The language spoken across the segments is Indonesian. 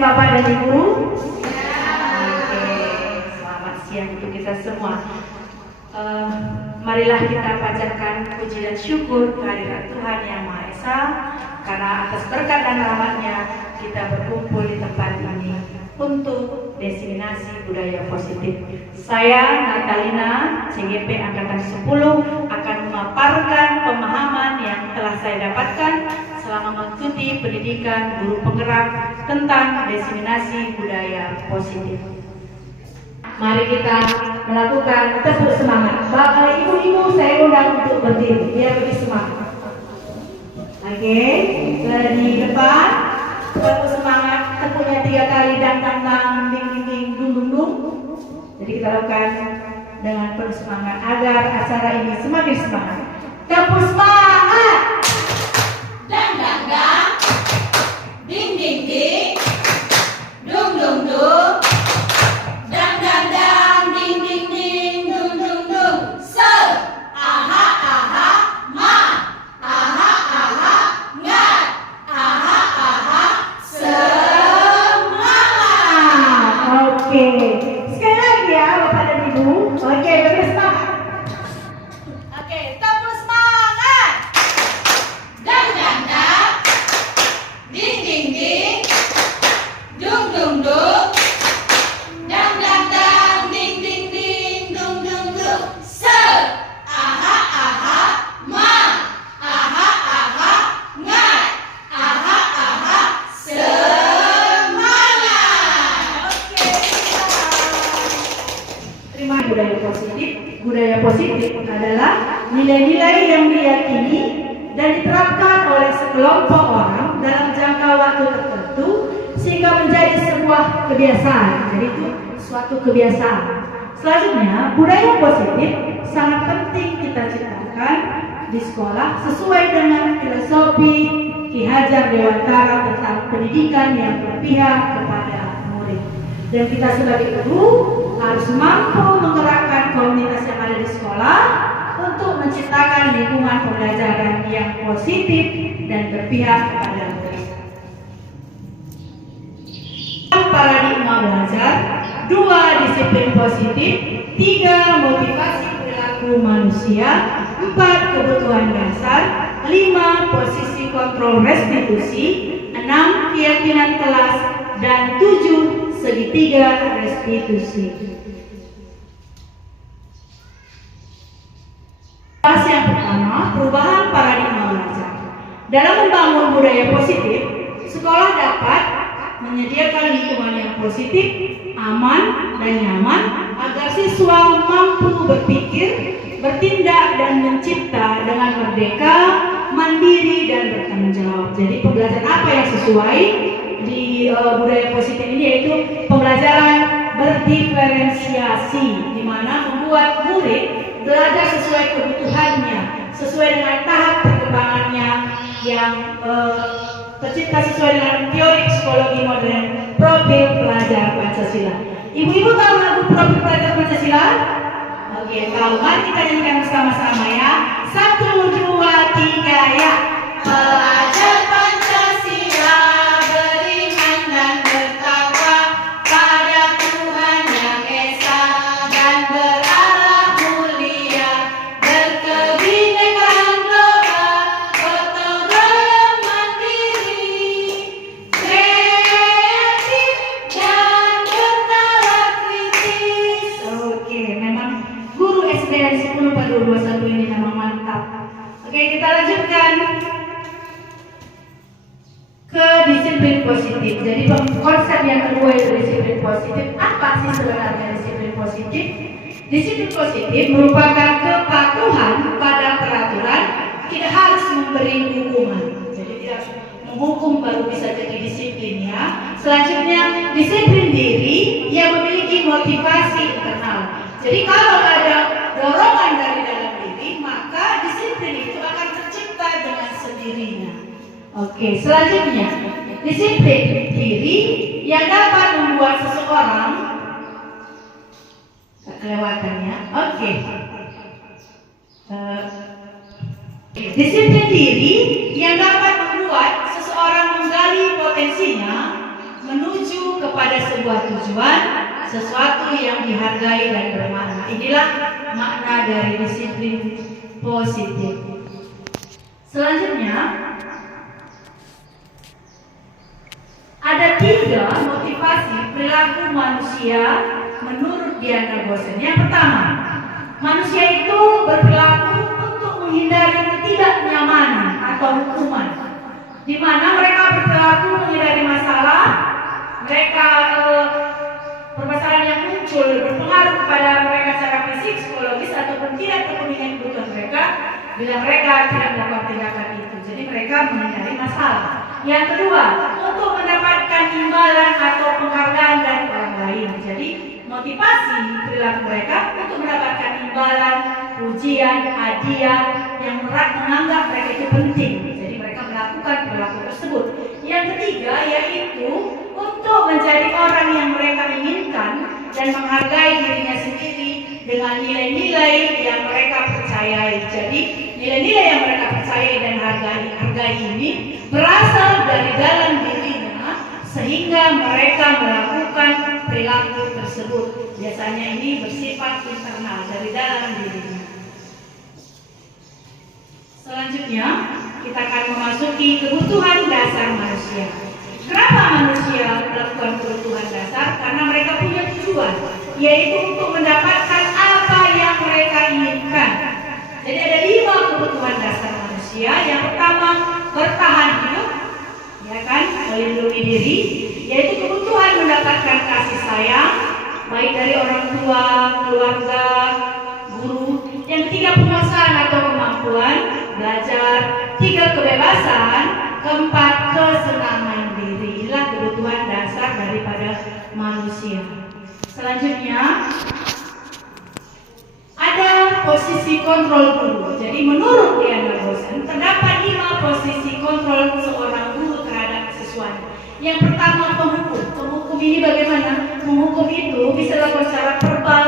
siang Bapak dan Ibu. Oke, selamat siang untuk kita semua. Marilah kita panjatkan puji dan syukur kehadirat Tuhan Yang Maha Esa, karena atas berkat dan rahmat-Nya kita berkumpul di tempat ini untuk diseminasi budaya positif. Saya Natalina, CGP Angkatan 10, akan memaparkan pemahaman yang telah saya dapatkan selama mengikuti pendidikan guru penggerak tentang diseminasi budaya positif. Mari kita melakukan tepuk semangat. Bapak, ibu-ibu, saya undang untuk berdiri biar lebih semangat. Oke, di depan tepuk semangat, tepuknya 3 kali, dang dang dang, ding ding ding, dung dung dung. Jadi kita lakukan dengan penuh semangat agar acara ini semakin semangat. Tepuk semangat. Dang dang dang, ding ding ding, dung dung dung, dang dang dang, ding ding ding, dung dung dung. Se, aha aha, ma, aha aha, ngat, aha aha, semangat. Oke, sekali lagi ya Bapak dan Ibu. Oke, beri semangat. Oke, tepuk semangat. Dang dang dang, ding ding ding, dung dung dung, dang dang dang, ding ding ding, dung dung dung. Se, aha aha, ma, aha aha, ngat, aha aha, semangat. Oke, Terima budaya positif. Budaya positif adalah nilai-nilai yang diyakini dan diterapkan oleh sekelompok orang dalam jangka waktu tertentu sehingga menjadi sebuah kebiasaan. Jadi itu suatu kebiasaan. Selanjutnya, budaya positif sangat penting kita ciptakan di sekolah sesuai dengan filosofi Ki Hajar Dewantara tentang pendidikan yang berpihak kepada murid. Dan kita sebagai guru harus mampu menggerakkan komunitas yang ada di sekolah untuk menciptakan lingkungan pembelajaran yang positif dan berpihak kepada murid. Paradigma belajar, 2 disiplin positif, 3 motivasi perilaku manusia, 4 kebutuhan dasar, 5 posisi kontrol restitusi, 6 keyakinan kelas, dan 7 segitiga restitusi. Yang pertama, perubahan paradigma belajar. Dalam membangun budaya positif, sekolah dapat menyediakan lingkungan yang positif, aman, dan nyaman agar siswa mampu berpikir, bertindak, dan mencipta dengan merdeka, mandiri, dan bertanggung jawab. Jadi pembelajaran apa yang sesuai di budaya positif ini yaitu pembelajaran berdiferensiasi, di mana membuat murid belajar sesuai kebutuhannya, sesuai dengan tahap perkembangannya yang tercipta sesuai dengan teori psikologi modern profil pelajar Pancasila. Ibu-ibu tahu lagu profil pelajar Pancasila? Oke, tahu. Mari kita nyanyikan bersama-sama ya. 1, 2, 3 ya. Pelajar Pancasila beriman dan bertakwa pada Tuhan Yang Esa dan berakhlak mulia, berkebinekaan global, gotong royong mandiri, kreatif dan bernalar kritis. Oke, memang guru SDN 10 pada 21 ini memang mantap. Oke, kita lanjutkan ke disiplin positif. Jadi konsep yang kedua itu disiplin positif. Apa sih sebenarnya disiplin positif? Disiplin positif merupakan kepatuhan pada peraturan, tidak harus memberi hukuman. Jadi tidak menghukum baru bisa jadi disiplin ya. Selanjutnya, disiplin diri yang memiliki motivasi internal. Jadi kalau ada dorongan dari dalam diri, maka disiplin itu akan tercipta dengan sendirinya. Oke, selanjutnya, disiplin diri yang dapat membuat seseorang kelewatannya. Oke. Disiplin diri yang dapat membuat seseorang menggali potensinya, menuju kepada sebuah tujuan, sesuatu yang dihargai dan bermakna. Inilah makna dari disiplin positif. Selanjutnya, ada 3 motivasi perilaku manusia menurut Diana Gosen. Yang pertama, manusia itu berperilaku untuk menghindari ketidaknyamanan atau hukuman, di mana mereka berperilaku menghindari masalah, mereka permasalahan yang muncul berpengaruh kepada mereka secara fisik, psikologis ataupun tidak terpenuhi kebutuhan mereka. Bila mereka tidak melakukan tindakan itu, jadi mereka menghindari masalah. Yang kedua, untuk mendapatkan imbalan atau penghargaan dari orang lain. Jadi motivasi perilaku mereka untuk mendapatkan imbalan, pujian, hadiah yang menganggap mereka itu penting. Jadi mereka melakukan perilaku tersebut. Yang ketiga yaitu untuk menjadi orang yang mereka inginkan dan menghargai dirinya sendiri dengan nilai-nilai yang mereka percayai. Jadi nilai-nilai yang mereka percayai dan hargai ini berasal dari dalam dirinya, sehingga mereka melakukan perilaku tersebut. Biasanya ini bersifat internal dari dalam dirinya. Selanjutnya kita akan memasuki kebutuhan dasar manusia. Kenapa manusia melakukan kebutuhan dasar? Karena mereka punya tujuan, yaitu untuk mendapatkan apa yang mereka inginkan. Jadi ada 5 kebutuhan dasar manusia. Yang pertama, bertahan hidup, ya kan, melindungi diri, yaitu kebutuhan mendapatkan kasih sayang, baik dari orang tua, keluarga, guru. Yang ketiga, penguasaan atau kemampuan belajar. 3, kebebasan. 4, kesenangan diri. Inilah kebutuhan dasar daripada manusia. Selanjutnya ada posisi kontrol guru. Jadi menurut Diana Gosen terdapat 5 posisi kontrol seorang guru terhadap siswanya. Yang pertama, penghukum. Penghukum ini bagaimana? Penghukum itu bisa dilakukan secara verbal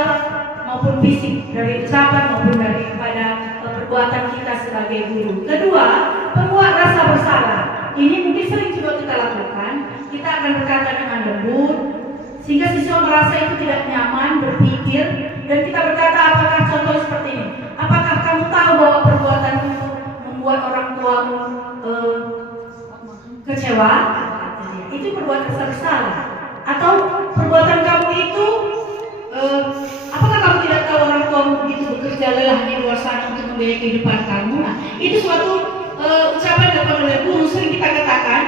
maupun fisik, dari ucapan maupun daripada perbuatan kita sebagai guru. Kedua, pembuat rasa bersalah. Ini mungkin sering juga kita lakukan. Kita akan berkata dengan lembut sehingga siswa merasa itu tidak nyaman berpikir, dan kita berkata, apakah contoh seperti ini? Apakah kamu tahu bahwa perbuatan itu membuat orang tuamu kecewa? Itu perbuatan rasa bersalah. Atau perbuatan kamu itu apakah kamu tidak tahu orang tuamu begitu bekerja lelah di luar sana untuk membiayai kehidupan kamu? Nah, itu suatu ucapan dilakukan oleh guru, sering kita katakan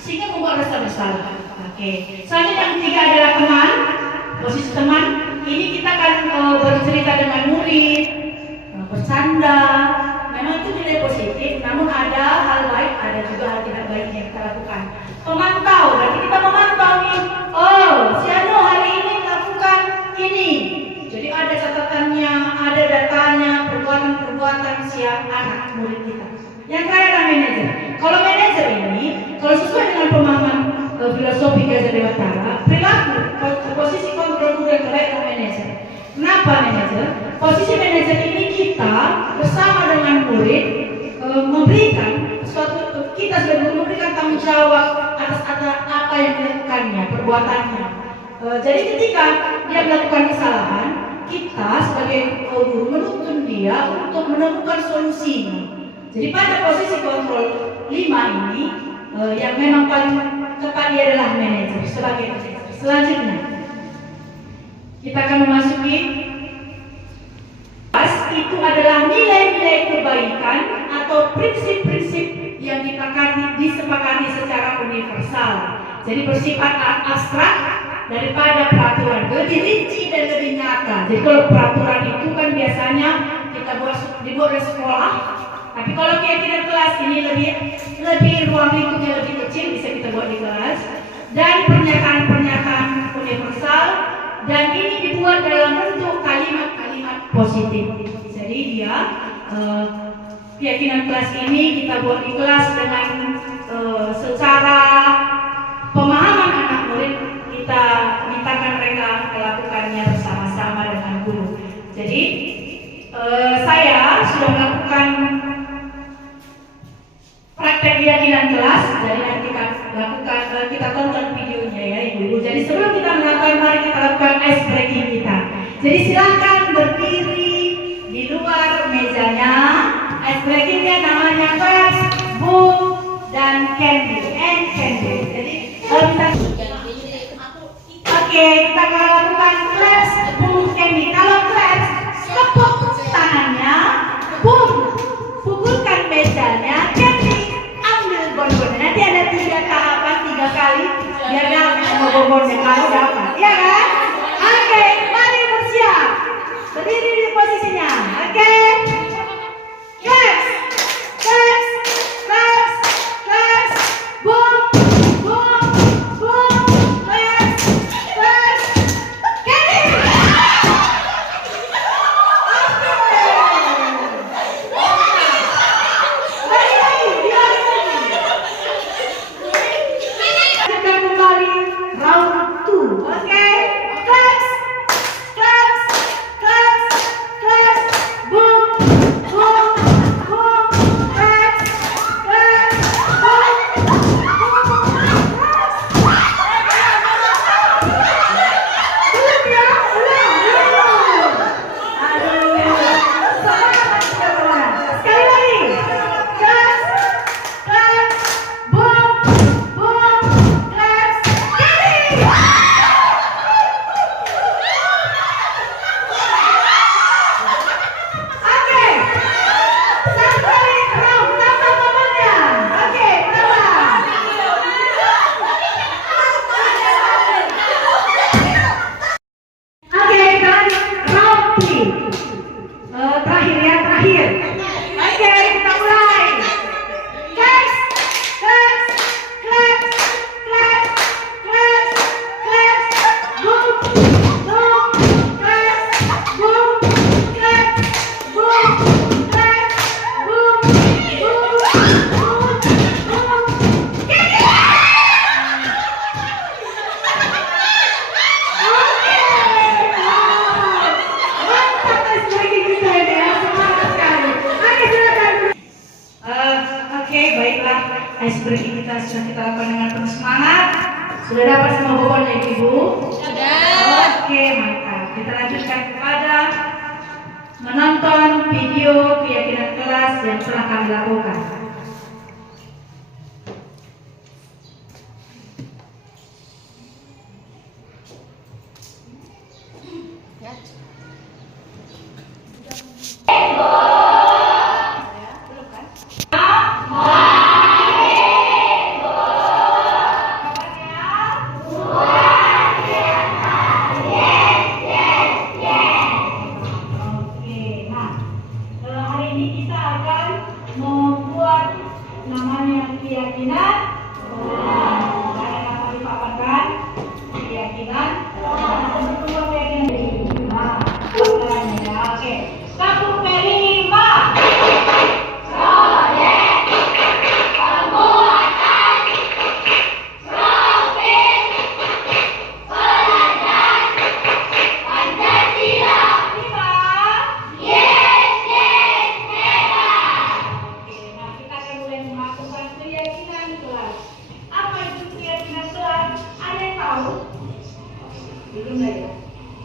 sehingga membuat rasa bersalah. Oke. Selanjutnya yang ketiga adalah teman. Posisi teman ini kita akan bercerita dengan murid, bercanda. Memang itu nilai positif, namun ada hal baik, ada juga hal tidak baik yang kita lakukan. Pemantau, berarti kita memantau nih. Oh, si Anu hari ini melakukan ini. Jadi ada catatannya, ada datanya, perbuatan si anak murid kita. Yang terakhir adalah manajer. Kalau manajer ini, kalau sesuai dengan pemahaman filosofi Gajah Dewantara, perilaku posisi kontrol guru yang terbaik adalah manajer. Kenapa manajer? Posisi manajer ini kita bersama dengan murid memberikan suatu, kita sebagai guru memberikan tanggung jawab atas apa yang dilakukannya, perbuatannya. Jadi ketika dia melakukan kesalahan, kita sebagai guru menuntun dia untuk menemukan solusinya. Jadi pada posisi kontrol 5 ini yang memang paling tepat dia adalah manajer sebagai manajer. Selanjutnya kita akan memasuki itu adalah nilai-nilai kebaikan atau prinsip-prinsip yang disepakati secara universal. Jadi bersifat abstrak daripada peraturan, lebih rinci dan lebih nyata. Jadi kalau peraturan itu kan biasanya kita dibuat di sekolah, tapi kalau keyakinan kelas ini lebih ruang lingkupnya lebih kecil, bisa kita buat di kelas. Dan pernyataan-pernyataan universal, dan ini dibuat dalam bentuk kalimat-kalimat positif. Jadi dia keyakinan kelas ini kita buat di kelas dengan secara pemahaman anak murid, kita mintakan mereka melakukannya bersama-sama dengan guru. Jadi saya sudah melakukan praktek keyakinan kelas, jadi nanti kita tonton video namanya class, book, dan candy, and candy. Jadi kalau kita oke, kita akan lakukan class, book, candy. Kalau class, tepuk tangannya, book, pukulkan mejanya, candy, ambil bonbonnya. Nanti ada 3 tahapan, 3 kali, biar dapat semua bonbonnya kalau dapat, ya kan? Oke, mari bersiap. Berdiri di posisinya, oke? Class, class, class, class, boom, boom, boom, class, class, candy. Kita kembali round 2, oke? Class, class, class, class, boom, boom, boom, class, class, boom, boom, class. Belum ya? Belum. Aduh. Semangat teman-teman. Sekali lagi. Class, class, boom, boom, class, candy. Oke, satu kali round tambah momennya. Oke, berapa? Oke, kita lanjut round 3. Terakhir ya, terakhir. Oke, kita mulai. Class, class, class, class, class, class, boom, boom, class, boom, class, boom, class, boom, boom, boom, boom, candy. Oke, mantap guys, lagi kita ini ya, semangat sekali. Oke, silakan. Oke, baiklah. Ice breaking kita sudah kita lakukan dengan penuh semangat. Sudah dapat semua bobotnya Ibu? Sudah. Oke, mantap. Kita lanjutkan kepada menonton video keyakinan kelas yang telah kami lakukan. Oke, nah hari ini kita akan membuat namanya keyakinan. Ada apa dipaparkan? Keyakinan. Semua keyakinan. Nah, caranya. Oke, satu kali 5. Belum lah ya?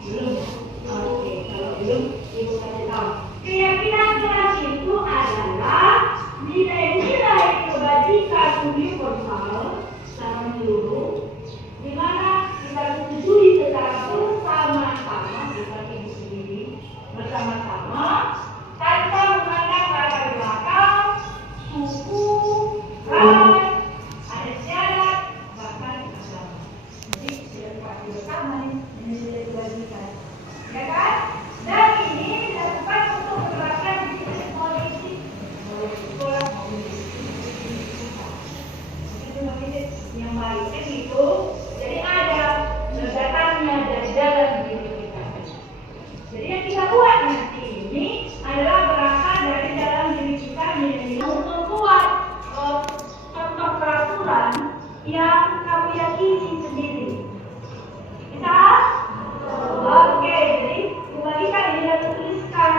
Belum? Oke, kalau belum, Ibu kasih tahu. Keyakinan kelas itu adalah nilai-nilai kebajikan universal secara menyeluruh, di mana kita setujui secara bersama-sama, bukan ibu sendiri, bersama-sama, tanpa memandang latar belakang, suku, ras, adat istiadat, bahkan agama. Jadi sudah pasti bersama nih, ini sudah kebajikan, ya kan? Dan ini dilakukan untuk menerapkan disiplin politik, oleh sekolah maupun di sekolah. Itu namanya yang baik kan gitu. Jadi ada datangnya dari dalam diri kita. Jadi yang kita buat nanti ini adalah berasal dari dalam diri kita untuk membuat contoh peraturan yang kamu yakini sendiri. Bisa? Oke, jadi kembalikan ini dan tuliskan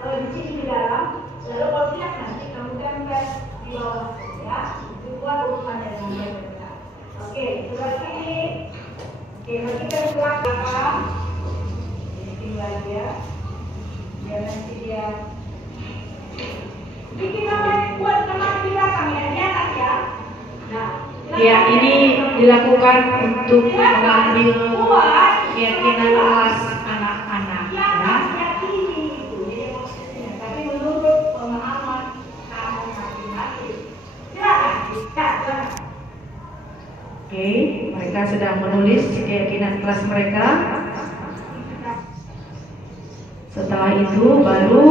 di sini di dalam. Lalu kalau siap nanti kamu tempel di bawah ya. Itu buat urusannya dengan baik. Oke, sebelah sini. Oke, mari kita buat apa? Ini lagi ya. Biar nanti dia bikin apa buat teman Ya, ini dilakukan untuk mengambil keyakinan kelas anak-anak. Ya. Tapi menurut pemahaman kamu masing-masing. Oke, mereka sedang menulis keyakinan kelas mereka. Setelah itu baru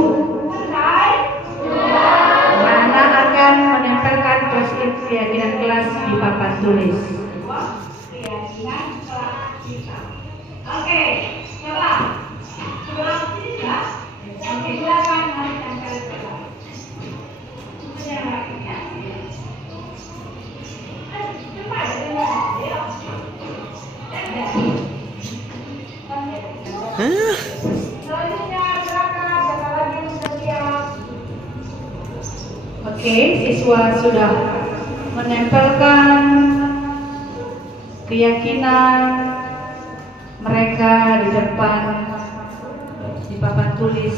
anak-anak akan menempelkan post-it keyakinan kelas di papan tulis. Keyakinan kelas kita. Oke, coba. Coba sini ya. Oke, silakan mari tempelkan. Oke, siswa sudah menempelkan keyakinan mereka di depan di papan tulis.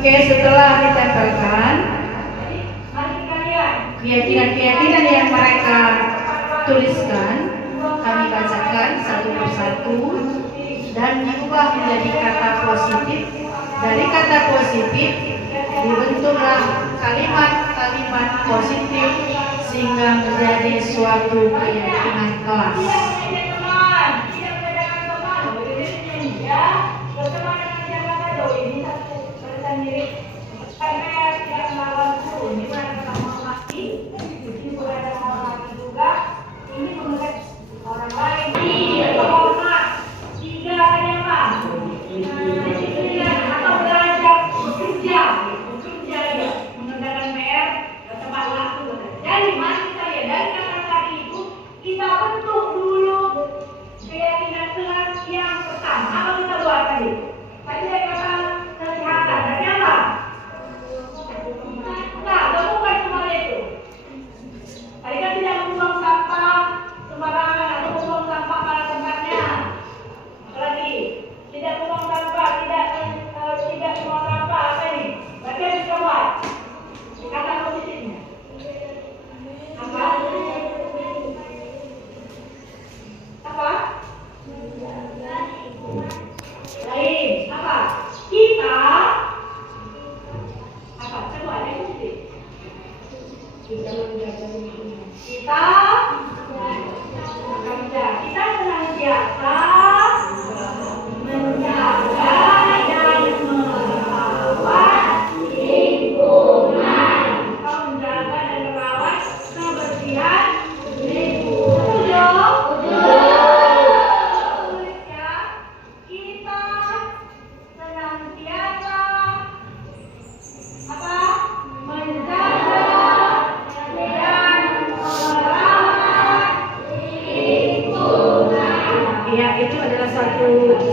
Oke, setelah ditempelkan keyakinan-keyakinan yang mereka tuliskan, kami bacakan satu persatu dan diubah menjadi kata positif. Dari kata positif dibentuklah kalimat-kalimat positif sehingga menjadi suatu keyakinan kelas.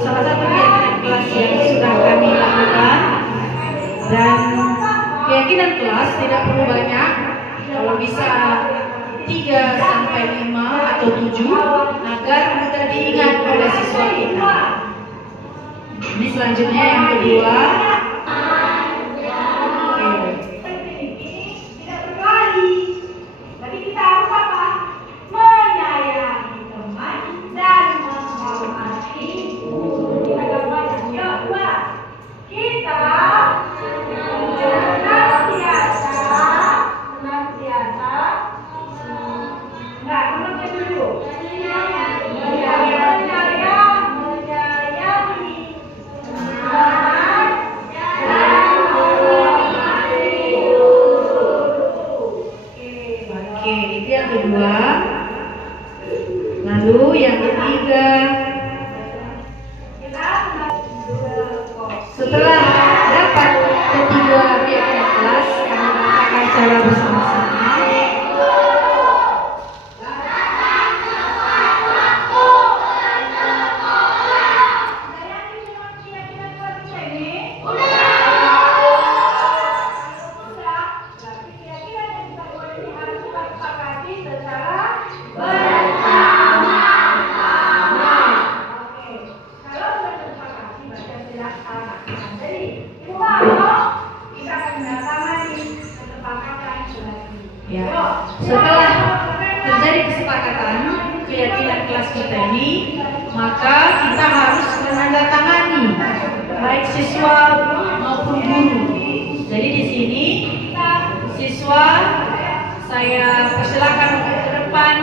Salah satu keyakinan kelas yang sudah kami lakukan, dan keyakinan kelas tidak perlu banyak, kalau bisa 3 sampai 5 atau 7 agar mudah diingat oleh siswa kita. Ini selanjutnya yang kedua. Lalu yang ketiga, Setelah dapat ketiga keyakinan kelas, kami melakukan cara bersama-sama. Ya, setelah terjadi kesepakatan keyakinan kelas kita ini, maka kita harus menandatangani baik siswa maupun guru. Jadi di sini siswa saya persilakan untuk ke depan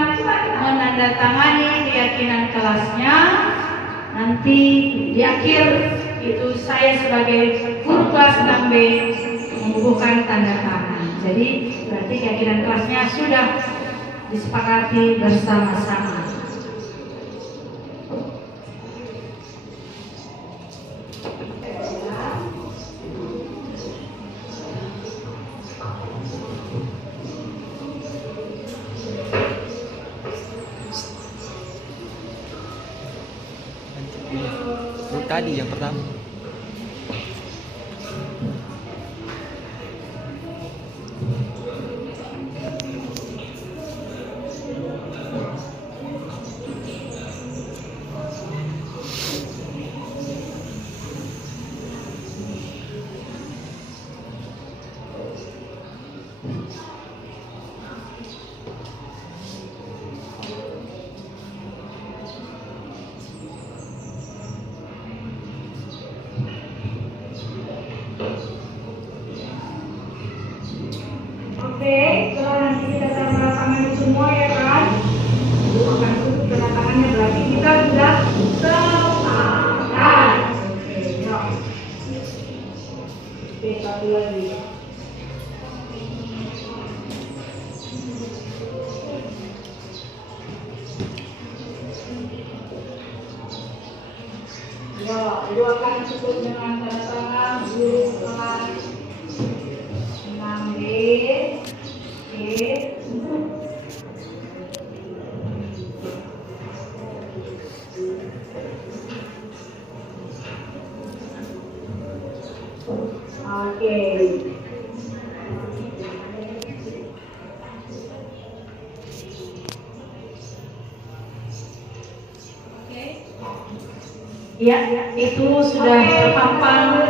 menandatangani keyakinan kelasnya. Nanti di akhir itu saya sebagai guru kelas 6B membubuhkan tanda tangan. Jadi berarti keyakinan kelasnya sudah disepakati bersama-sama. Tadi yang pertama. Oke, kalau nanti kita tanda tangan semua ya kan, akan tutup tanda tangannya, berarti kita sudah sepakat. Oke, ya. Oke, satu lagi. Ya, itu akan cukup dengan tanda tangan guru kelas 6B. Oke. Ya, itu sudah terpampang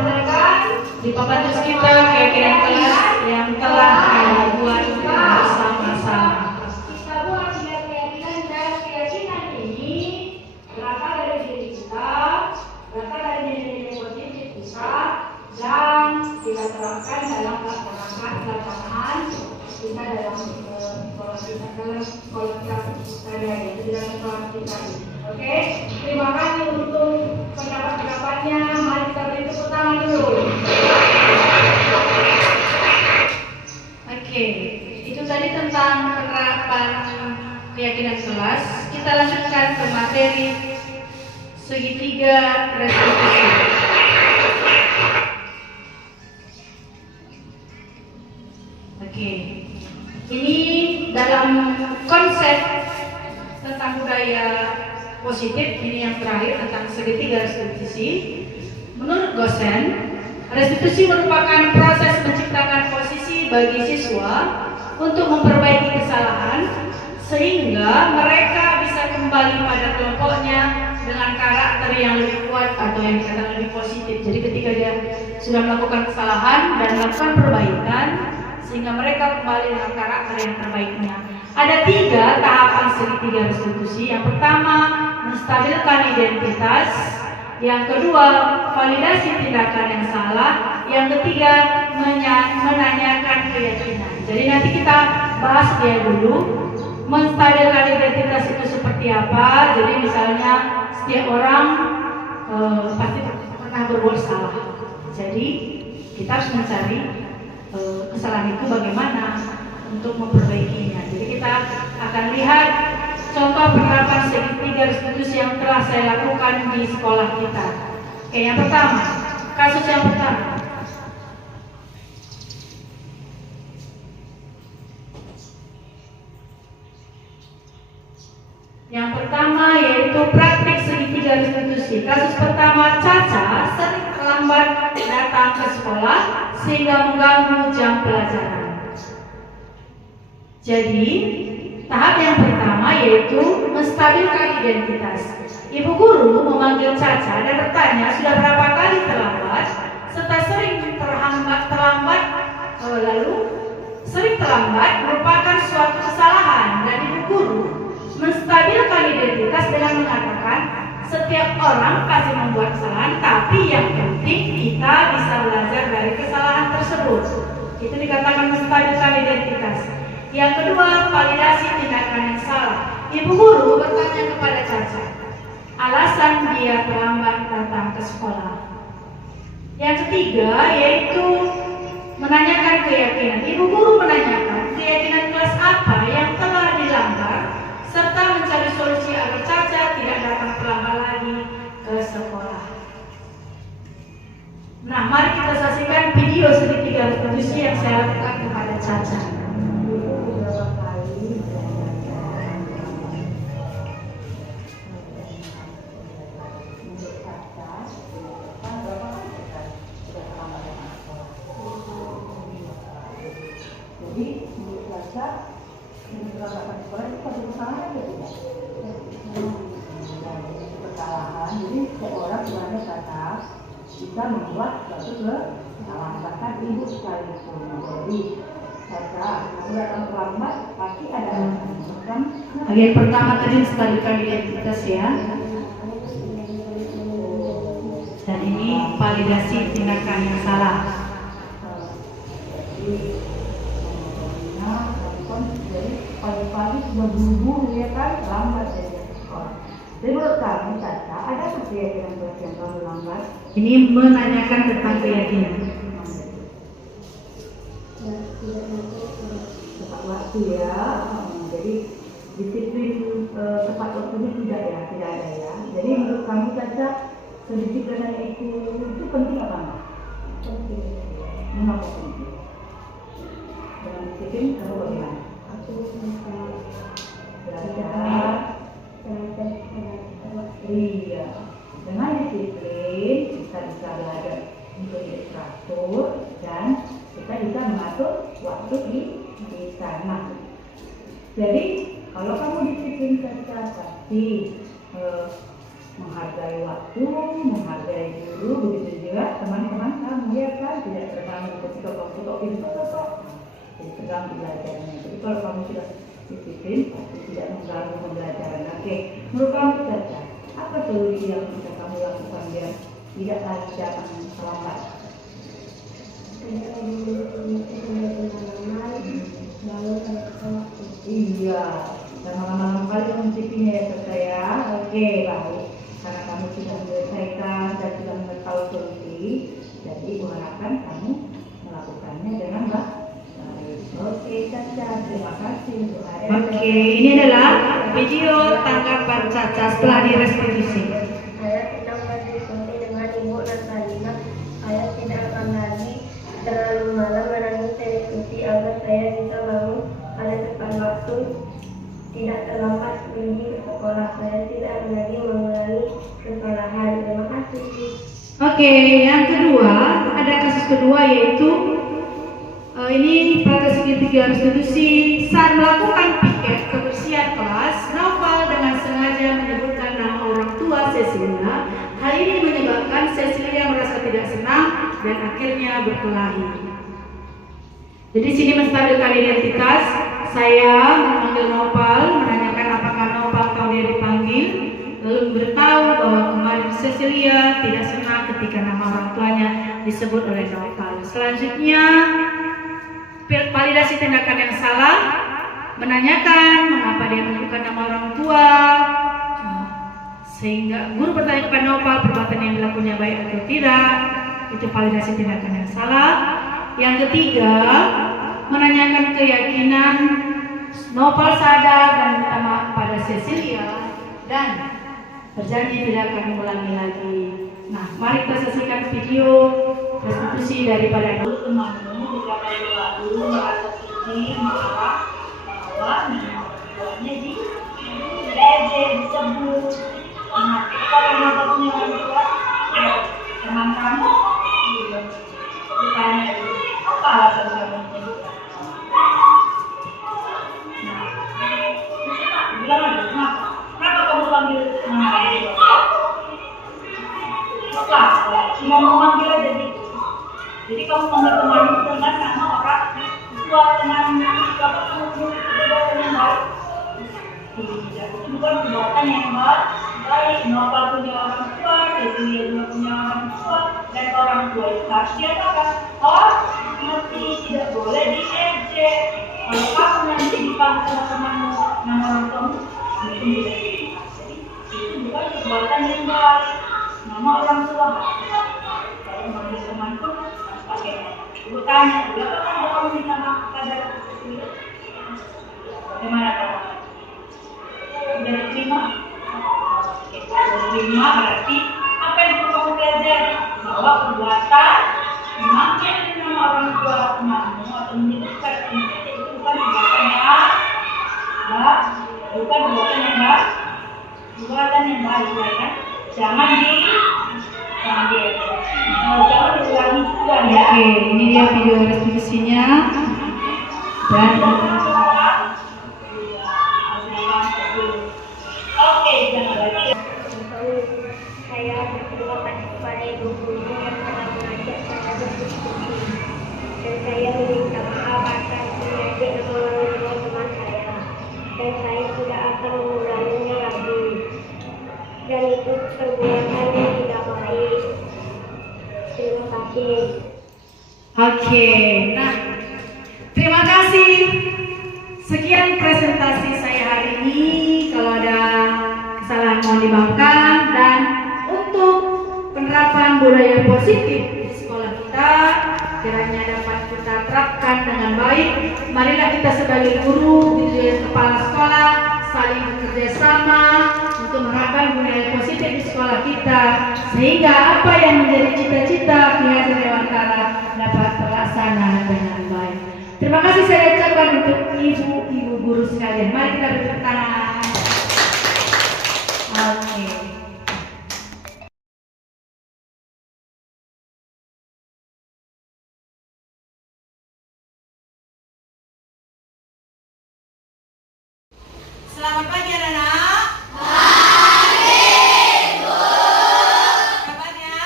di papan tulis kita keyakinan kelas yang telah kita buat bersama-sama. Kita buat keyakinan dan keyakinan ini berasal dari diri kita, berasal dari nilai-nilai positif kita, dan kita terapkan dalam pelaksanaan kita dalam sekolah kita yaitu dalam sekolah kita. Oke, terima kasih untuk pendapat-pendapatnya. Mari kita beri tepuk tangan dulu. Oke, itu tadi tentang penerapan keyakinan kelas. Kita lanjutkan ke materi segitiga restitusi. Oke, ini dalam konsep tentang budaya positif, ini yang terakhir tentang segitiga restitusi. Menurut Gosen, restitusi merupakan proses menciptakan posisi bagi siswa untuk memperbaiki kesalahan sehingga mereka bisa kembali pada kelompoknya dengan karakter yang lebih kuat atau yang dikatakan lebih positif. Jadi ketika dia sudah melakukan kesalahan dan melakukan perbaikan sehingga mereka kembali dengan karakter yang terbaiknya. Ada 3 tahapan segitiga restitusi. Yang pertama, menstabilkan identitas. Yang kedua, validasi tindakan yang salah. Yang ketiga, menanyakan keyakinan. Jadi nanti kita bahas dia dulu. Menstabilkan identitas itu seperti apa? Jadi misalnya setiap orang pasti pernah berbuat salah. Jadi kita harus mencari kesalahan itu bagaimana untuk memperbaikinya. Jadi kita akan lihat contoh penerapan segitiga restitusi yang telah saya lakukan di sekolah kita. Oke, yang pertama, kasus yang pertama. Yang pertama yaitu praktik segitiga restitusi. Kasus pertama, Caca sering terlambat datang ke sekolah sehingga mengganggu jam pelajaran. Jadi, tahap yang pertama yaitu menstabilkan identitas. Ibu guru memanggil Caca dan bertanya sudah berapa kali terlambat, serta sering sering terlambat merupakan suatu kesalahan, dan ibu guru menstabilkan identitas dengan mengatakan setiap orang pasti membuat kesalahan, tapi yang penting kita bisa belajar dari kesalahan tersebut. Itu dikatakan menstabilkan identitas. Yang kedua, validasi tindakan yang salah. Ibu guru bertanya kepada Caca alasan dia terlambat datang ke sekolah. Yang ketiga yaitu menanyakan keyakinan. Ibu guru menanyakan keyakinan kelas apa yang telah dilanggar, serta mencari solusi agar Caca tidak datang terlambat lagi ke sekolah. Nah, mari kita saksikan video segitiga restitusi yang saya lakukan kepada Caca. Jadi menurut Caca, mengerjakan sekolah itu pasti kesalahan atau tidak? Kesalahan. Jadi seorang sebenarnya Caca bisa membuat suatu kesalahan, bahkan ibu sekalipun. Jadi Caca, kalau datang terlambat pasti ada alasan. Bagian pertama tadi menstabilkan identitas ya. Dan ini validasi tindakan yang salah. Jadi pagi-pagi sudah buru-buru ya kan, lambat saja sekolah. Jadi menurut kamu Caca, ada keyakinan yang kamu lambat? Ini menanyakan tentang keyakinan. Tepat waktu ya. Jadi disiplin tepat waktunya tidak ada ya. Jadi menurut kamu Caca, kedisiplinan itu penting apa enggak? Penting. Mengapa penting? Dengan disiplin kamu bagaimana? Belajar. Iya. Dengan disiplin kita bisa belajar menjadi teratur dan kita bisa mengatur waktu di sana. Jadi kalau kamu disiplin Caca pasti menghargai waktu, menghargai guru, begitu juga teman-teman kamu ya kan, tidak terganggu ketika kamu jadi terganggu belajarnya. Jadi kalau kamu sudah disiplin pasti tidak mengganggu pembelajaran. Oke, menurut kamu Caca, apa solusi yang bisa kamu lakukan biar tidak lagi datang terlambat? Iya, dan malam-malam kali mencicipinya ya Caca ya. Oke, baik. Karena kamu sudah menyelesaikan dan sudah mengetahui solusi, jadi harapkan kamu melakukannya dengan baik. Oke Caca, terima kasih untuk hari ini. Oke, ini adalah video tanggapan Caca setelah direstitusi. Saya sedang berdiskusi dengan Ibu Natalina. Saya tidak akan lagi terlalu malam menangis restitusi agar saya bisa bangun pada tepat waktu, tidak terlambat pergi ke sekolah. Saya tidak akan lagi mengulangi kesalahan. Terima kasih. Oke, yang kedua, ada kasus kedua yaitu ini pada segitiga restitusi. Saat melakukan piket kebersihan kelas, Noval dengan sengaja menyebutkan nama orang tua Cecilia. Hal ini menyebabkan Cecilia merasa tidak senang dan akhirnya berkelahi. Jadi sini menstabilkan identitas. Saya memanggil Noval, menanyakan apakah Noval tahu dia dipanggil, lalu memberitahu bahwa kemarin Cecilia tidak senang ketika nama orang tuanya disebut oleh Noval. Selanjutnya validasi tindakan yang salah, menanyakan mengapa dia menyebutkan nama orang tua, sehingga guru bertanya kepada Noval perbuatan yang dilakukannya baik atau tidak. Itu validasi tindakan yang salah. Yang ketiga, menanyakan keyakinan. Noval sadar dan minta maaf pada Cecilia dan berjanji tidak akan mengulangi lagi. Nah, mari kita saksikan video restitusi daripada Temanmu jika pada lalu merasa sedih, marah, bahwa namanya disebut. Nah, kalau nama punya orang tua, teman kamu, ditanya apa alasan kamu? Nah, bilang aja kenapa? Kenapa kamu panggil nama orang tua? Apa? Cuma mau manggil aja gitu. Jadi kamu panggil temanmu dengan nama orang tua, dengan apa kamu perbuatan yang baik. Tidak, itu bukan perbuatan yang baik. Nopal punya orang tua, Cecilia juga punya orang tua, dan orang tua itu harus diatakan, oh, ngerti, tidak boleh diejek. Kalau kamu nanti dipanggil sama temanmu nama orang tuamu, itu tidak. Jadi itu bukan perbuatan yang baik. Nama orang tua, kalau manggil teman pun harus pakai. Gue tanya, berapa kan kamu minta maaf pada Cecilia? Bagaimana kamu? Sudah diterima? Sudah diterima berarti apa yang perlu kamu pelajari? Bahwa perbuatan memanggil nama orang tua temanmu atau menyebutkan itu bukan perbuatan yang baik, bukan perbuatan yang baik, perbuatan yang baik, ya kan? Jangan jangan diulangi juga ya. Oke, ini dia video restitusinya. Dan Oke, jangan lagi. Saya berterima kasih kepada ibu guru yang telah mengajak saya berdiskusi, dan saya meminta maaf atas menyakit nama orang tua teman saya, dan saya tidak akan mengulanginya lagi. Dan itu perbuatan yang tidak baik. Terima kasih. oke, nah terima kasih. Sekian presentasi saya hari ini. Kalau ada kesalahan mohon dimaafkan, dan untuk penerapan budaya positif di sekolah kita kiranya dapat kita terapkan dengan baik. Marilah kita sebagai guru, kepala sekolah saling bekerja sama untuk menerapkan budaya positif di sekolah kita, sehingga apa yang menjadi cita-cita Ki Dewantara dapat terlaksana dengan baik. Terima kasih saya ucapkan untuk ibu-ibu guru sekalian. Mari kita bertepuk tangan. Oke. Selamat pagi anak-anak. Pagi, Bu. Kabarnya?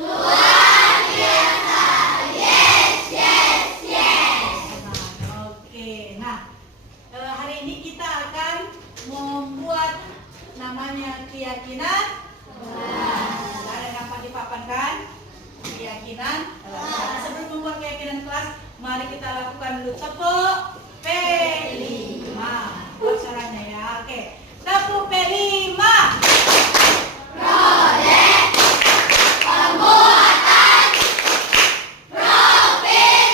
Luar biasa. Yes. Oke. Nah, hari ini kita akan membuat namanya keyakinan. Ada yang dapat dipaparkan? Keyakinan. Sebelum membuat keyakinan kelas, mari kita lakukan dulu tepuk P5. Buat caranya ya. Oke. Tepuk P5. Proyek pembuatan profil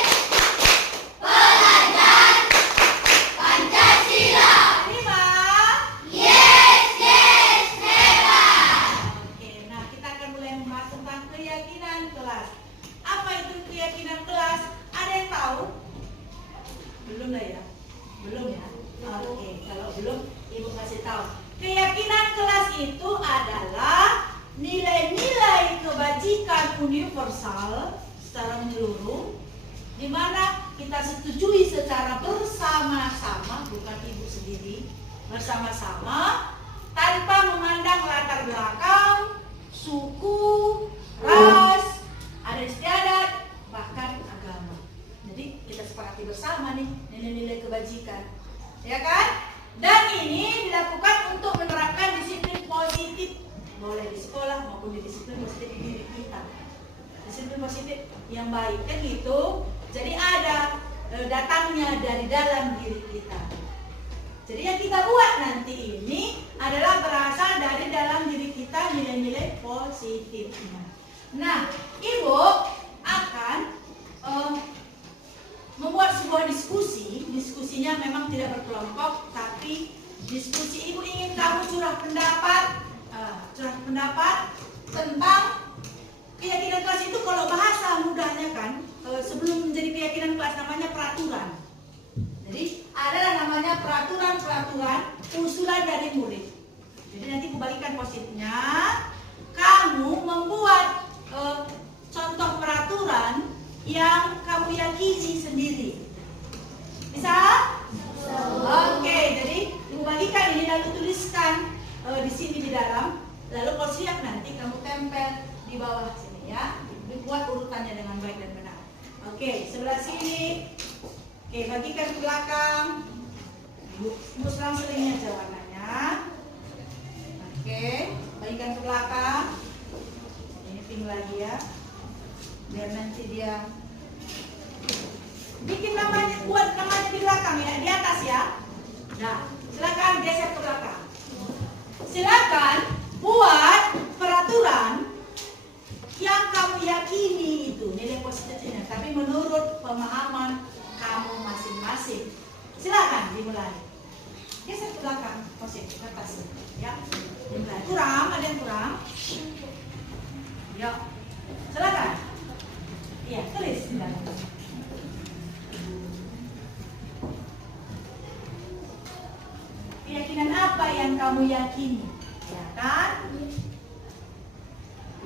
pelajar Pancasila. 5. Yes, hebat. Oke, nah kita akan mulai membahas tentang keyakinan kelas. Apa itu keyakinan kelas? Ada yang tahu? Belum lah ya? Belum ya? Oke, kalau belum, Ibu kasih tahu. Keyakinan kelas itu adalah nilai-nilai kebajikan universal secara menyeluruh, di mana kita setujui secara bersama-sama, bukan Ibu sendiri, bersama-sama, tanpa memandang latar belakang, suku, ras, adat istiadat, bahkan agama. Jadi kita sepakati bersama nih nilai-nilai kebajikan, ya kan? Dan ini dilakukan untuk menerapkan disiplin positif, boleh di sekolah maupun di disiplin positif di diri kita. Disiplin positif yang baik kan gitu. Jadi ada datangnya dari dalam diri kita. Jadi yang kita buat nanti ini adalah berasal dari dalam diri kita nilai-nilai positifnya. Nah, Ibu akan membuat sebuah diskusinya memang tidak berkelompok, tapi diskusi Ibu ingin kamu curah pendapat tentang keyakinan kelas itu kalau bahasa mudahnya kan, sebelum menjadi keyakinan kelas namanya peraturan. Jadi adalah namanya peraturan-peraturan usulan dari murid. Jadi nanti kembalikan post-it-nya, kamu membuat contoh peraturan yang kamu yakini sendiri. Bisa? Oke, jadi ibu bagikan ini lalu tuliskan di sini di dalam. Lalu kalau siap nanti kamu tempel di bawah sini ya. Dibuat urutannya dengan baik dan benar. Oke, sebelah sini. Oke, bagikan ke belakang. Ibu selang-selingnya aja warnanya. Oke, bagikan ke belakang. Ini pink lagi ya. Biar nanti dia bikin namanya, buat namanya di belakang ya, di atas ya. Nah, silakan geser ke belakang. Silakan buat peraturan yang kamu yakini itu nilai positifnya, tapi menurut pemahaman kamu masing-masing. Silakan dimulai. Geser ke belakang, positif ke atas ya. Dimulai. Kurang, ada yang kurang? Yuk, silakan. Iya, tulis di dalam. Keyakinan apa yang kamu yakini? Ya kan?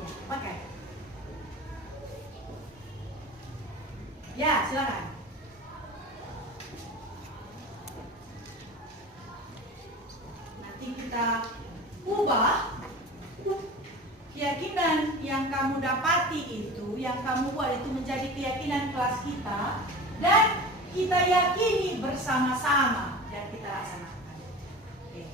Ya, pakai. Ya, silakan. Nanti kita ubah keyakinan yang kamu dapati itu, yang kamu buat itu menjadi keyakinan kelas kita, dan kita yakini bersama-sama dan kita laksanakan. Oke.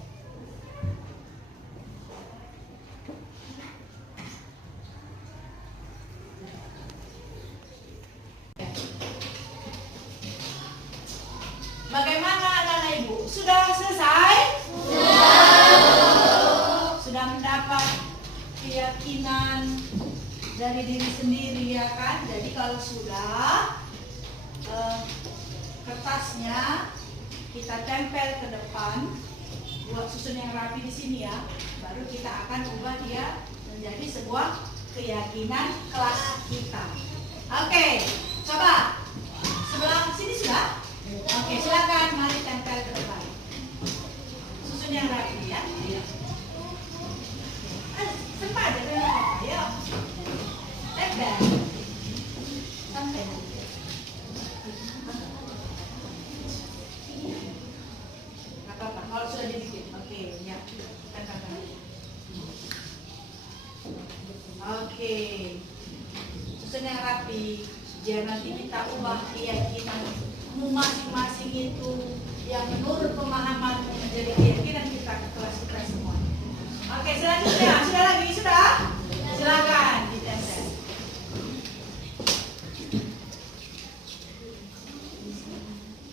Bagaimana anak-anak ibu? Sudah selesai? Sudah mendapat keyakinan dari diri sendiri ya kan? Jadi kalau sudah kertasnya kita tempel ke depan, buat susun yang rapi di sini ya, baru kita akan ubah dia menjadi sebuah keyakinan kelas kita. Oke, coba sebelah sini sudah? Oke, silakan mari tempel ke depan. Susun yang rapi ya. Cepat aja ya. Tempel. Sampai nanti. Nggak apa-apa, kalau sudah dibikin. Oke, ya. Tempel. Oke. Susun yang rapi. Biar nanti kita ubah keyakinanmu masing-masing itu yang menurut pemahaman menjadi keyakinan kita ke kelas kita semua. Oke, selanjutnya sudah lagi sudah? Silakan ditempel.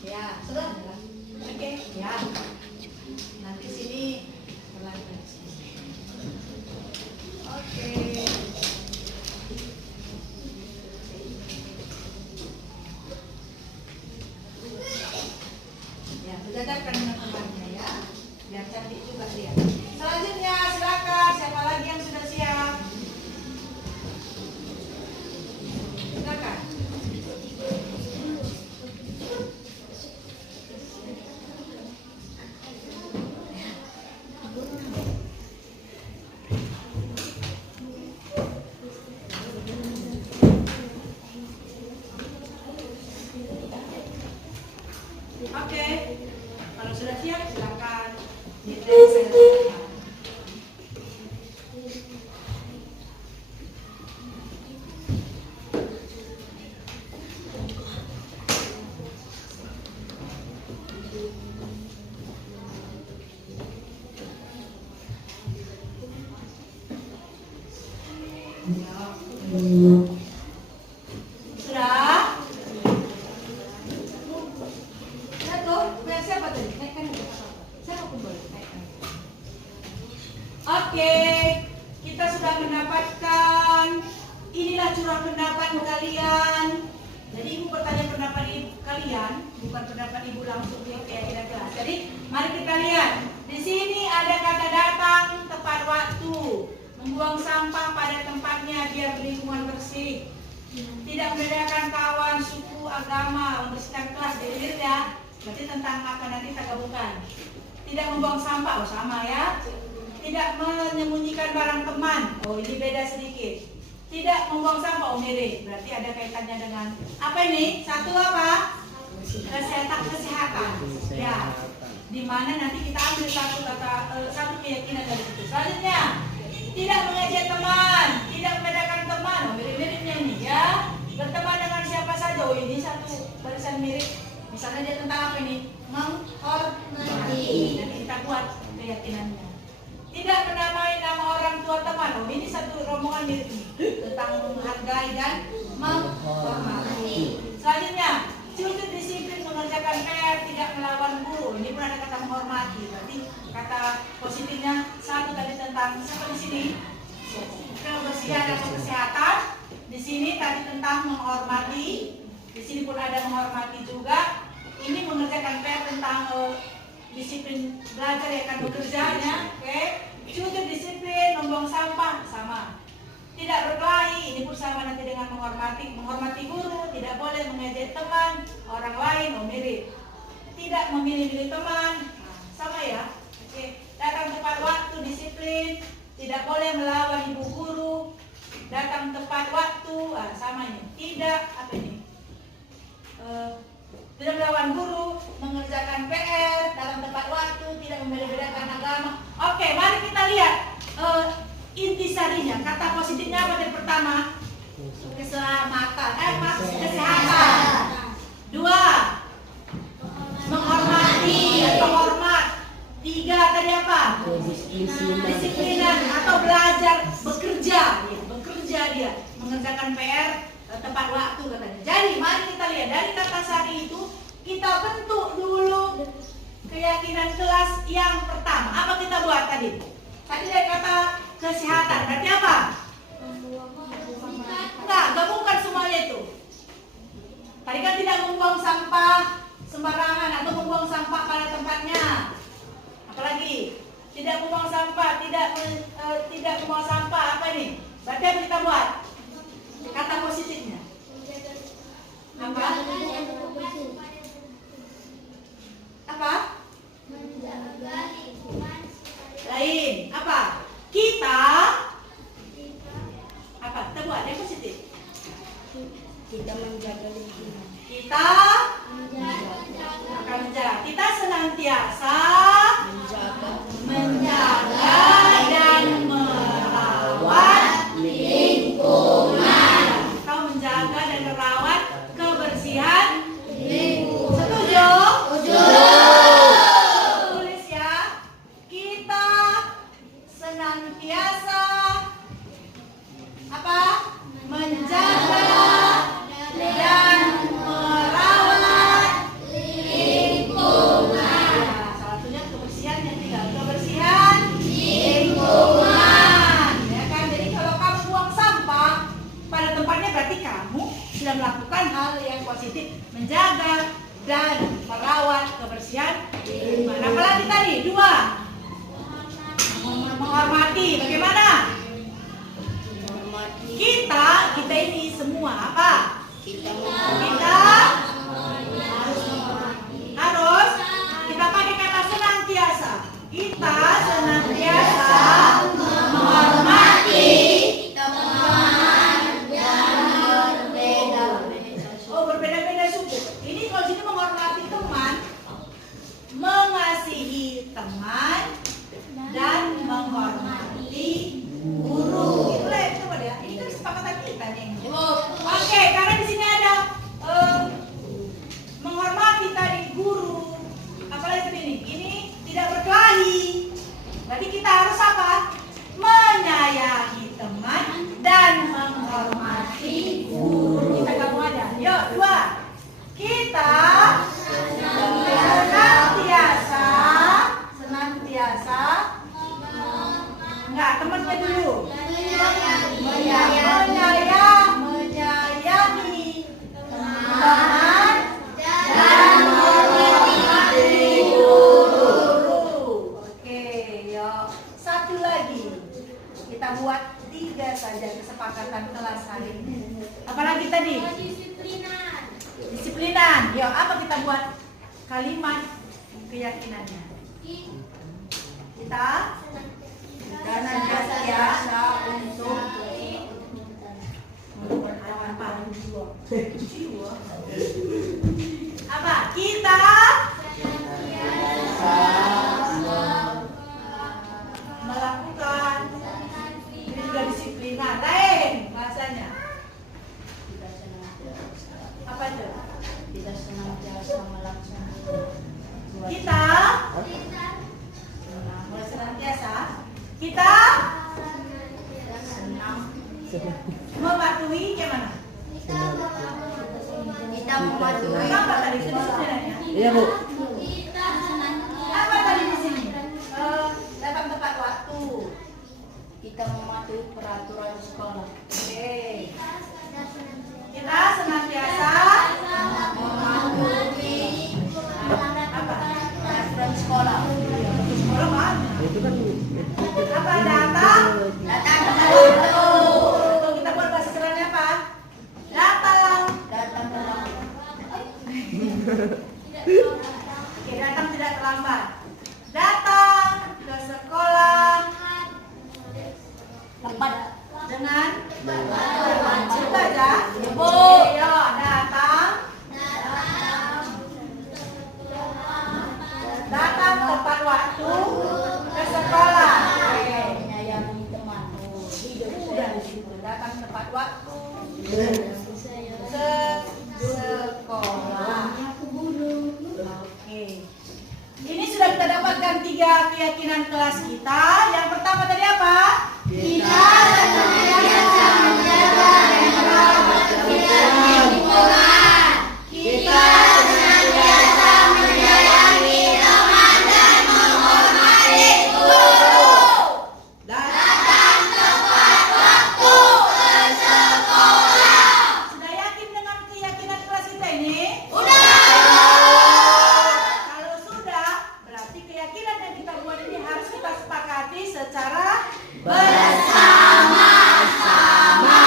Ya, sudah. Oke, ya. Nanti sini mulai. Oke. Ya, berdasarkan teman-temannya ya. Biar cantik juga dia. Selanjutnya silakan, siapa lagi yang sudah siap? Silakan. Oke, kalau sudah siap silakan ditempel. Sudah? Satu, siapa tadi? Naikkan dulu. Siapa pun boleh naikkan. Oke, kita sudah mendapatkan, inilah curah pendapat kalian. Jadi ibu bertanya pendapat ibu kalian, bukan pendapat ibu langsung di keyakinan kelas. Jadi mari kita lihat. Di sini ada kata datang tepat waktu, membuang sampah pada tempatnya biar lingkungan bersih, tidak membedakan kawan, suku, agama, membersihkan kelas. Jadi ya, berarti tentang apa nanti kita gabungkan. Tidak membuang sampah, oh sama ya. Tidak menyembunyikan barang teman, oh ini beda sedikit. Tidak membuang sampah, oh mirip, berarti ada kaitannya dengan apa ini? Satu apa? Kesehatan. Ya, di mana nanti kita ambil satu keyakinan dari situ. Selanjutnya, tidak mengejek teman, tidak membedakan teman, oh mirip-miripnya ini ya. Berteman dengan siapa saja, oh ini satu barisan mirip. Misalnya dia tentang apa ini? Menghormati. Nanti kita buat keyakinannya. Tidak menamai nama orang tua teman, oh ini satu rombongan mirip nih. Tentang menghargai dan menghormati. Selanjutnya, cukup disiplin mengerjakan PR, tidak melawan guru. Ini pun ada kata menghormati. Berarti kata positifnya satu tadi tentang siapa di sini? Kebersihan atau kesehatan. Di sini tadi tentang menghormati. Di sini pun ada menghormati juga. Ini mengerjakan PR tentang disiplin belajar ya kan bekerjanya. Oke. Cukup disiplin membuang sampah sama. Tidak berkelahi, ini pun sama nanti dengan menghormati guru, tidak boleh mengejek teman, orang lain, oh mirip. Tidak memilih-milih teman, sama ya. Oke. Datang tepat waktu, disiplin, tidak boleh melawan ibu guru, datang tepat waktu, sama ini. Tidak, apa ini? Tidak melawan guru, mengerjakan PR, dalam tepat waktu, tidak membeda-bedakan agama. Oke, mari kita lihat. Intisarinya, kata positifnya apa yang pertama? Keselamatan, kesehatan. Dua, menghormati atau hormat. Tiga, tadi apa? Disiplinan atau belajar, bekerja. Bekerja dia, mengerjakan PR tepat waktu katanya. Jadi mari kita lihat dari kata sari itu kita bentuk dulu keyakinan kelas yang pertama. Apa kita buat tadi? Tadi dari kata kesehatan, berarti apa? Enggak, gabungkan semuanya itu. Tadi kan tidak membuang sampah sembarangan atau membuang sampah pada tempatnya. Apalagi tidak membuang sampah, tidak membuang sampah, apa ini? Berarti apa kita buat? Kata positifnya. Apa? Apa? Lain. Apa? Kita apa? Kita buat yang positif. Kita menjaga lingkungan. Kita akan menjaga. Kita senantiasa menjaga dan merawat lingkungan. Kita menjaga dan merawat kebersihan lingkungan. Setuju? Tulis ya. Kita senantiasa apa? Menjaga dan merawat lingkungan. Nah, salah satunya kebersihan yang tinggal kebersihan lingkungan. Ya kan? Jadi kalau kamu buang sampah pada tempatnya berarti kamu sudah melakukan hal yang positif, menjaga dan merawat kebersihan lingkungan. Apalagi tadi? Dua. Menghormati. Bagaimana? Kita ini semua apa? Kita harus kita pakai kata senantiasa. Kita senantiasa menghormati teman dan berbeda. Oh, berbeda-beda suku. Ini kalau sini menghormati teman, mengasihi teman dan menghormati guru. Itulah yang coba ya. Ini kan kesepakatan kita nih. Oke, karena di sini ada menghormati tadi guru. Apalagi ini? Ini tidak berkelahi. Berarti kita harus apa? Menyayangi teman dan menghormati guru. Kita gabung aja. Yuk, dua. Kita senantiasa enggak, temannya dulu. Menyayangi teman dan menghormati guru. Oke, yuk. Satu lagi. Kita buat 3 saja kesepakatan kelas hari ini. Apalagi tadi? Disiplinan. Yuk, apa kita buat? Kalimat keyakinannya. Kita senantiasa untuk apa? Kita melakukan juga disiplinan. Lain bahasanya. Apa itu? Kita senantiasa melaksanakan. Kita mulai senantiasa. Kita mematuhi gimana? Kita mematuhi. Apa tadi disiplinannya? Iya, Bu. Apa tadi di sini? Datang tepat waktu. Kita mematuhi peraturan sekolah. Oke. Kita senantiasa Mematuhi apa? peraturan sekolah. Sekolah mana? Itu kan Apa datang? Datang tepat waktu. Untuk kita buat bahasa sederhananya apa? Datang. Datang tepat. Oke, datang tidak terlambat. Datang ke sekolah Tepat. dengan coba aja. Bu. Yo, datang. Datang tepat waktu ke sekolah. Oke. Menyayangi teman. Udah di situ. Datang tepat waktu ke sekolah. Oke. Ini sudah kita dapatkan 3 keyakinan kelas kita. Yang pertama tadi apa? Kita senantiasa menjaga dan merawat kebersihan lingkungan. Kita senantiasa menyayangi teman dan menghormati guru. Datang tepat waktu ke sekolah. Sudah yakin dengan keyakinan kelas kita ini? Kalau sudah, berarti keyakinan yang kita buat ini harus kita sepakati secara bersama-sama.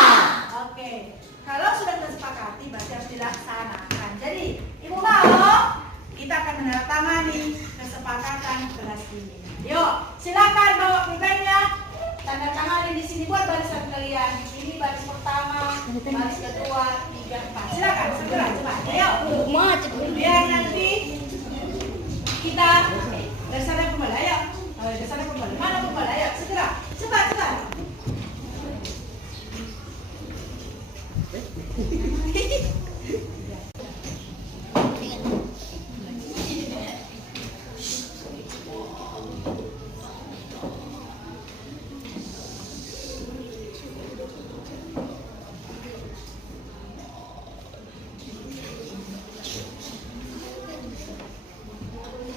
Oke. Kalau sudah kita sepakati, berarti harus dilaksanakan. Jadi, Ibu mau kita akan menandatangani kesepakatan kelas ini. Yuk, silakan bawa pulpennya. Tanda tangani di sini buat barisan kalian. Ini baris pertama, baris kedua, 3, 4. Silakan segera coba. Ayo. Biar nanti kita dari sana kembali. Ayo. Dari sana kembali. Mana kembali? Ayo segera. Cepat.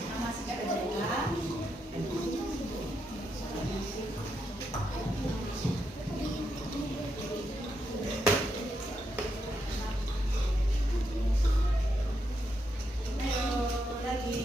Nama singkat aja ya. Lagi.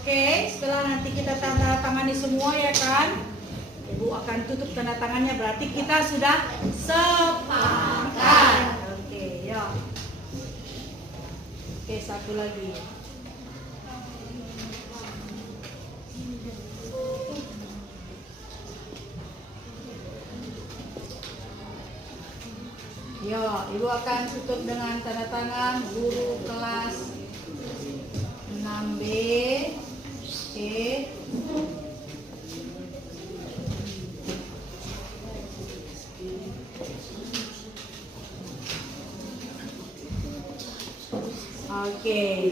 Oke, setelah nanti kita tanda tangani semua ya kan, Ibu akan tutup tanda tangannya, berarti kita sudah sepakat. Oke, ya. Oke, satu lagi. Yo, Ibu akan tutup dengan tanda tangan guru kelas 6B. Oke.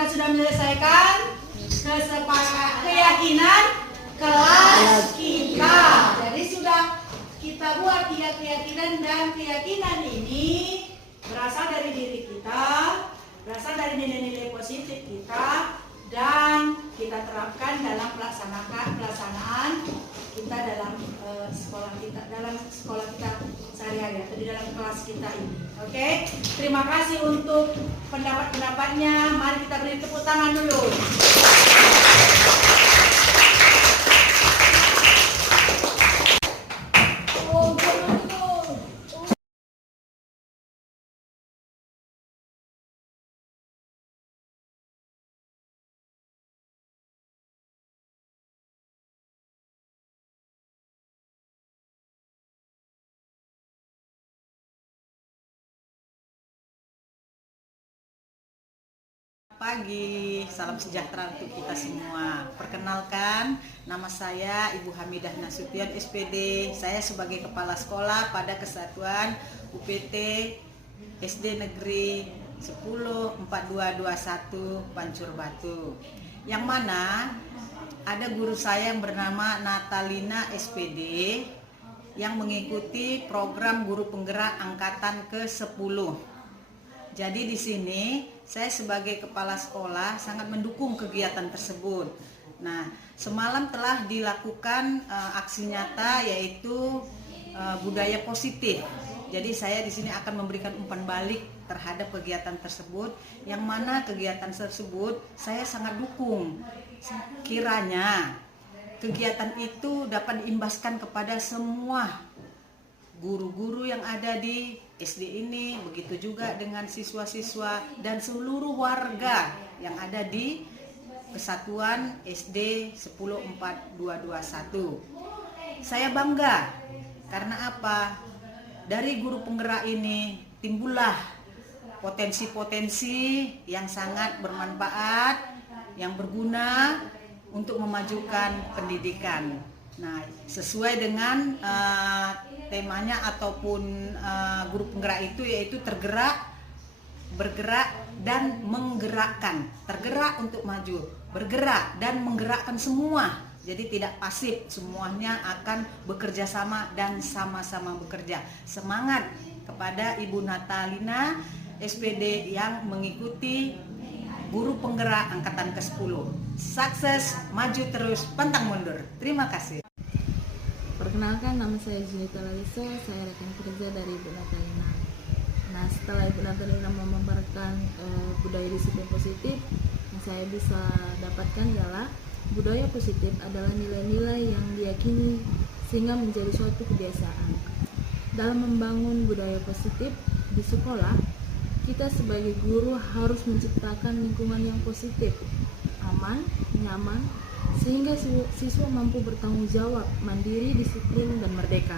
kita sudah menyelesaikan keyakinan kelas kita. Jadi sudah kita buat 3 keyakinan, dan keyakinan ini berasal dari diri kita, berasal dari nilai-nilai positif kita, dan kita terapkan dalam pelaksanaan kita dalam sekolah kita sehari-hari atau di dalam kelas kita ini. Oke, terima kasih untuk pendapat-pendapatnya. Mari kita beri tepuk tangan dulu. Pagi, salam sejahtera untuk kita semua. Perkenalkan, nama saya Ibu Hamidah Nasution SPD. Saya sebagai kepala sekolah pada Kesatuan UPT SD Negeri 104221 Pancur Batu. Yang mana ada guru saya yang bernama Natalina SPD yang mengikuti program guru penggerak angkatan ke-10. Jadi di sini saya sebagai kepala sekolah sangat mendukung kegiatan tersebut. Nah, semalam telah dilakukan aksi nyata yaitu budaya positif. Jadi saya di sini akan memberikan umpan balik terhadap kegiatan tersebut, yang mana kegiatan tersebut saya sangat dukung. Kiranya kegiatan itu dapat diimbaskan kepada semua guru-guru yang ada di SD ini, begitu juga dengan siswa-siswa dan seluruh warga yang ada di Kesatuan SD 104221. Saya bangga karena apa? Dari guru penggerak ini timbullah potensi-potensi yang sangat bermanfaat, yang berguna untuk memajukan pendidikan. Nah, sesuai dengan temanya ataupun guru penggerak itu yaitu tergerak, bergerak, dan menggerakkan. Tergerak untuk maju, bergerak dan menggerakkan semua. Jadi tidak pasif, semuanya akan bekerja sama dan sama-sama bekerja. Semangat kepada Ibu Natalina SPD yang mengikuti guru penggerak angkatan ke-10. Sukses, maju terus, pantang mundur. Terima kasih. Perkenalkan, nama saya Junita Lalisa, saya rekan kerja dari Ibu Natalina. Nah, setelah Ibu Natalina memaparkan budaya disiplin positif, yang saya bisa dapatkan adalah budaya positif adalah nilai-nilai yang diyakini sehingga menjadi suatu kebiasaan. Dalam membangun budaya positif di sekolah, kita sebagai guru harus menciptakan lingkungan yang positif, aman, nyaman, sehingga siswa mampu bertanggung jawab, mandiri, disiplin, dan merdeka.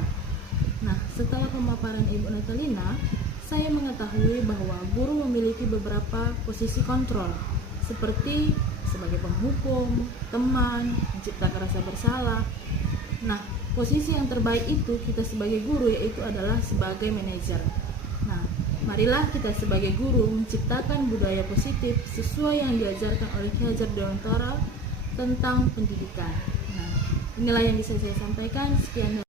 Nah, setelah pemaparan Ibu Natalina, saya mengetahui bahwa guru memiliki beberapa posisi kontrol, seperti sebagai penghukum, teman, menciptakan rasa bersalah. Nah, posisi yang terbaik itu kita sebagai guru yaitu adalah sebagai manajer. Nah, marilah kita sebagai guru menciptakan budaya positif sesuai yang diajarkan oleh Ki Hajar Dewantara tentang pendidikan. Nah, inilah yang bisa saya sampaikan. Sekian